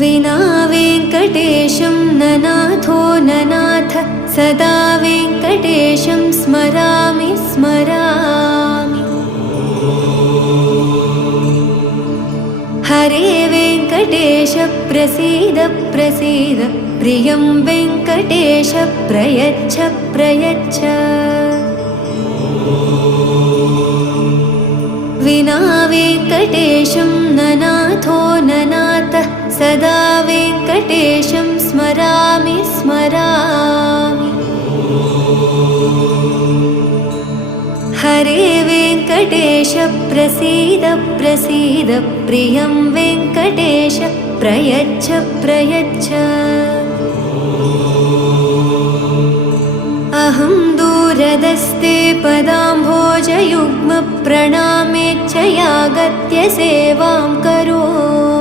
विना वेङ्कटेशं ननाथो ननाथ सदा वेङ्कटेशं स्मरामि स्मरामि। हरे वेङ्कटेश प्रसीद प्रसीद प्रियं वेङ्कटेश प्रयच्छ प्रयच्छ। विना वेङ्कटेशं ननाथो ननाथ सदा वेङ्कटेशं स्मरामि स्मरामि। हरे वेङ्कटेश प्रसीद प्रसीद प्रियं वेङ्कटेश प्रयच्छ प्रयच्छ। अहं दूरदस्ते पदाम्भोजयुग्म प्रणामेच्छयागत्य सेवां करोमि।